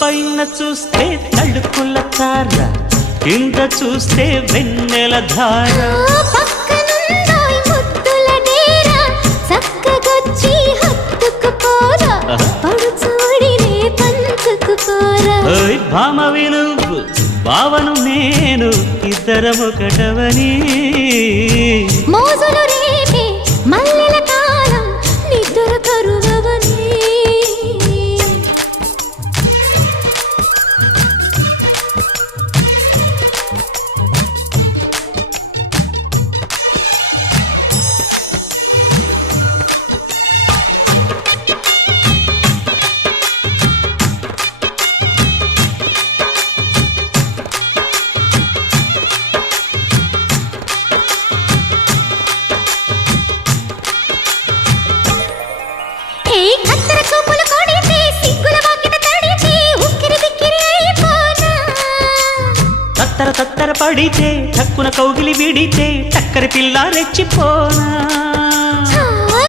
పైన చూస్తే తడుకుల తార, కింద చూస్తే వెన్నెల ధార. పక్కనుందోయ్ ముద్దుల డేరా, చక్కగొచ్చి హత్తుకుపోరా, పడుచూడినే పంచుకుపోరా. భామ విలువు భావను నేను, ఇద్దరమొకటవని. మోజులు రేపే మల్లెల కాలం, నిద్ర కరువవని. తత్తర తత్తర పడితే, తక్కున కౌగిలి విడితే, చక్కరి పిల్ల రెచ్చిపోనా.